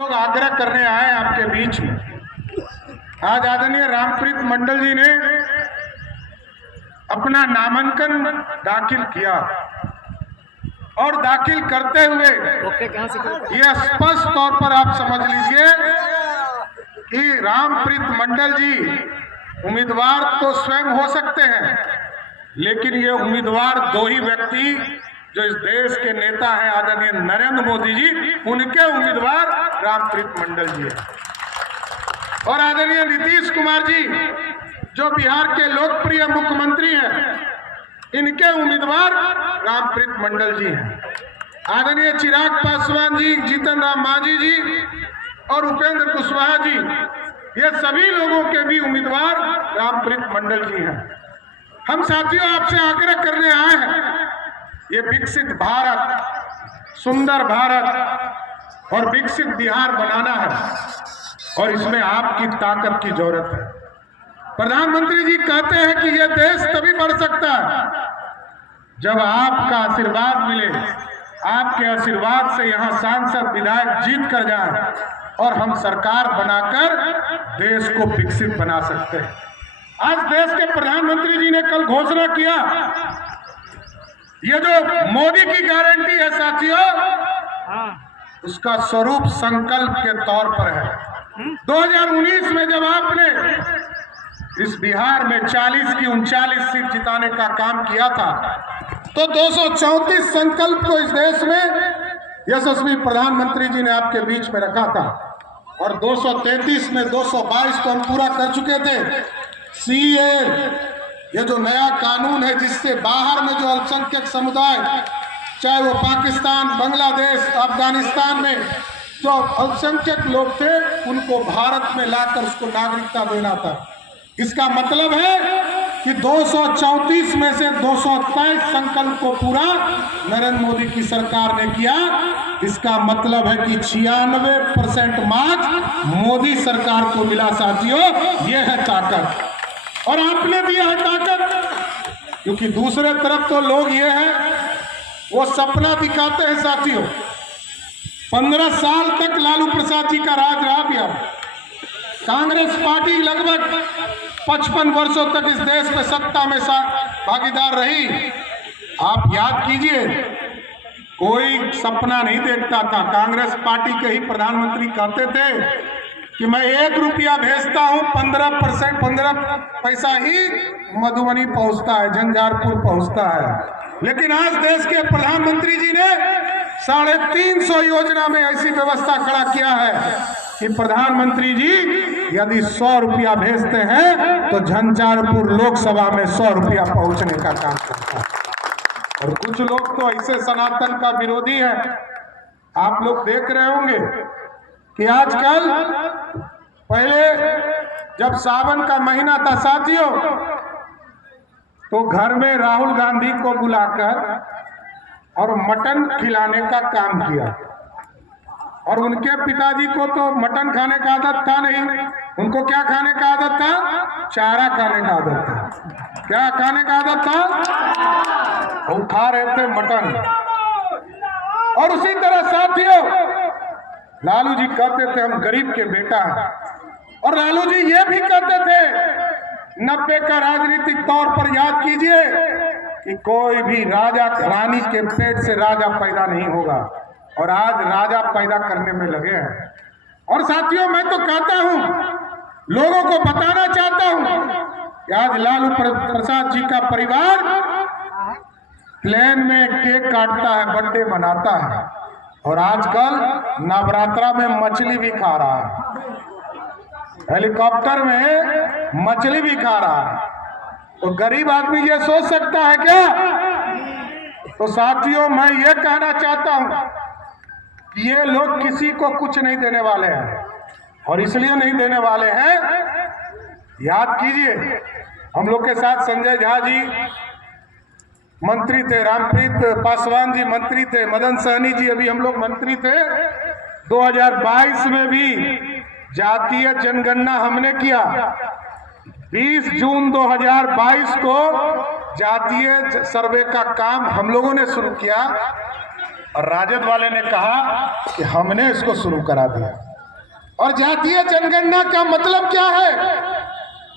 लोग आग्रह करने आए आपके बीच में। आज आदरणीय रामप्रीत मंडल जी ने अपना नामांकन दाखिल किया और दाखिल करते हुए यह स्पष्ट तौर पर आप समझ लीजिए कि रामप्रीत मंडल जी उम्मीदवार तो स्वयं हो सकते हैं, लेकिन ये उम्मीदवार दो ही व्यक्ति जो इस देश के नेता हैं आदरणीय नरेंद्र मोदी जी, उनके उम्मीदवार रामप्रीत मंडल जी हैं और आदरणीय नीतीश कुमार जी जो बिहार के लोकप्रिय मुख्यमंत्री हैं, इनके उम्मीदवार रामप्रीत मंडल जी हैं। आदरणीय चिराग पासवान जी, जीतन राम मांझी जी और उपेंद्र कुशवाहा जी, ये सभी लोगों के भी उम्मीदवार रामप्रीत मंडल जी हैं। हम साथियों आपसे आग्रह करने आए हैं, ये विकसित भारत, सुंदर भारत और विकसित बिहार बनाना है और इसमें आपकी ताकत की जरूरत है। प्रधानमंत्री जी कहते हैं कि यह देश तभी बढ़ सकता है जब आपका आशीर्वाद मिले। आपके आशीर्वाद से यहाँ सांसद विधायक जीत कर जाए और हम सरकार बनाकर देश को विकसित बना सकते हैं। आज देश के प्रधानमंत्री जी ने कल घोषणा किया, ये जो मोदी की गारंटी है साथियों, उसका स्वरूप संकल्प के तौर पर है। 2019 में जब आपने इस बिहार में 40 की 39 सीट जिताने का काम किया था, तो 234 संकल्प को इस देश में यशस्वी प्रधानमंत्री जी ने आपके बीच में रखा था और 233 में 222 को हम पूरा कर चुके थे। सीए, ये जो नया कानून है जिससे बाहर में जो अल्पसंख्यक समुदाय, चाहे वो पाकिस्तान, बांग्लादेश, अफगानिस्तान में जो अल्पसंख्यक लोग थे, उनको भारत में लाकर उसको नागरिकता देना था। इसका मतलब है कि 234 में से 223 संकल्प को पूरा नरेंद्र मोदी की सरकार ने किया। इसका मतलब है कि 96% मार्क्स मोदी सरकार को मिला साथियों। ये है ताकत और आपने दिया है ताकत, क्योंकि दूसरे तरफ तो लोग ये हैं, वो सपना दिखाते हैं साथियों। 15 साल तक लालू प्रसाद जी का राज रहा बिहार। कांग्रेस पार्टी लगभग 55 वर्षों तक इस देश में सत्ता में भागीदार रही। आप याद कीजिए, कोई सपना नहीं देखता था। कांग्रेस पार्टी के ही प्रधानमंत्री कहते थे कि मैं 1 रुपया भेजता हूं, 15 पैसा ही मधुबनी पहुंचता है, झंझारपुर पहुंचता है। लेकिन आज देश के प्रधानमंत्री जी ने 350 योजना में ऐसी व्यवस्था खड़ा किया है कि प्रधानमंत्री जी यदि 100 रुपया भेजते हैं तो झंझारपुर लोकसभा में 100 रुपया पहुंचने का काम करता है। और कुछ लोग तो ऐसे सनातन का विरोधी है। आप लोग देख रहे होंगे कि आजकल, पहले जब सावन का महीना था साथियों, तो घर में राहुल गांधी को बुलाकर और मटन खिलाने का काम किया और उनके पिताजी को तो मटन खाने का आदत था नहीं। उनको क्या खाने का आदत था? चारा खाने का आदत था। क्या खाने का आदत था? वो खा रहे थे मटन। और उसी तरह साथियों लालू जी कहते थे हम गरीब के बेटा हैं, और लालू जी ये भी कहते थे 90 का राजनीतिक तौर पर याद कीजिए कि कोई भी राजा रानी के पेट से राजा पैदा नहीं होगा, और आज राजा पैदा करने में लगे हैं। और साथियों मैं तो कहता हूं, लोगों को बताना चाहता हूं कि आज लालू प्रसाद जी का परिवार प्लेन में केक काटता है, बर्थडे मनाता है, और आजकल नवरात्रा में मछली भी खा रहा है, हेलीकॉप्टर में मछली भी खा रहा है। तो गरीब आदमी ये सोच सकता है क्या? तो साथियों मैं ये कहना चाहता हूं कि ये लोग किसी को कुछ नहीं देने वाले हैं, और इसलिए नहीं देने वाले हैं, याद कीजिए हम लोग के साथ संजय झा जी मंत्री थे, रामप्रीत पासवान जी मंत्री थे, मदन सहनी जी अभी हम लोग मंत्री थे। 2022 में भी जातीय जनगणना हमने किया। 20 जून 2022 को जातीय सर्वे का काम हम लोगों ने शुरू किया और राजद वाले ने कहा कि हमने इसको शुरू करा दिया। और जातीय जनगणना का मतलब क्या है?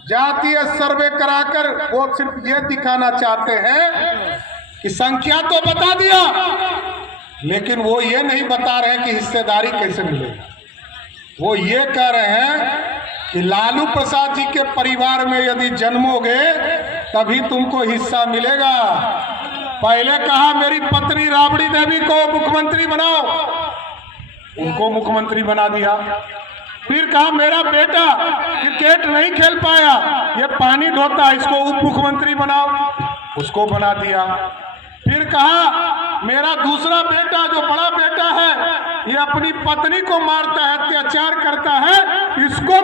जातीय सर्वे कराकर वो सिर्फ ये दिखाना चाहते हैं कि संख्या तो बता दिया, लेकिन वो ये नहीं बता रहे कि हिस्सेदारी कैसे मिलेगी। वो ये कह रहे हैं कि लालू प्रसाद जी के परिवार में यदि जन्मोगे तभी तुमको हिस्सा मिलेगा। पहले कहा मेरी पत्नी राबड़ी देवी को मुख्यमंत्री बनाओ, उनको मुख्यमंत्री बना दिया। फिर कहा मेरा बेटा क्रिकेट नहीं खेल पाया, ये पानी ढोता, इसको उप मुख्यमंत्री बनाओ, उसको बना दिया। फिर कहा मेरा दूसरा बेटा जो बड़ा बेटा है ये अपनी पत्नी को मारता है, अत्याचार करता है, इसको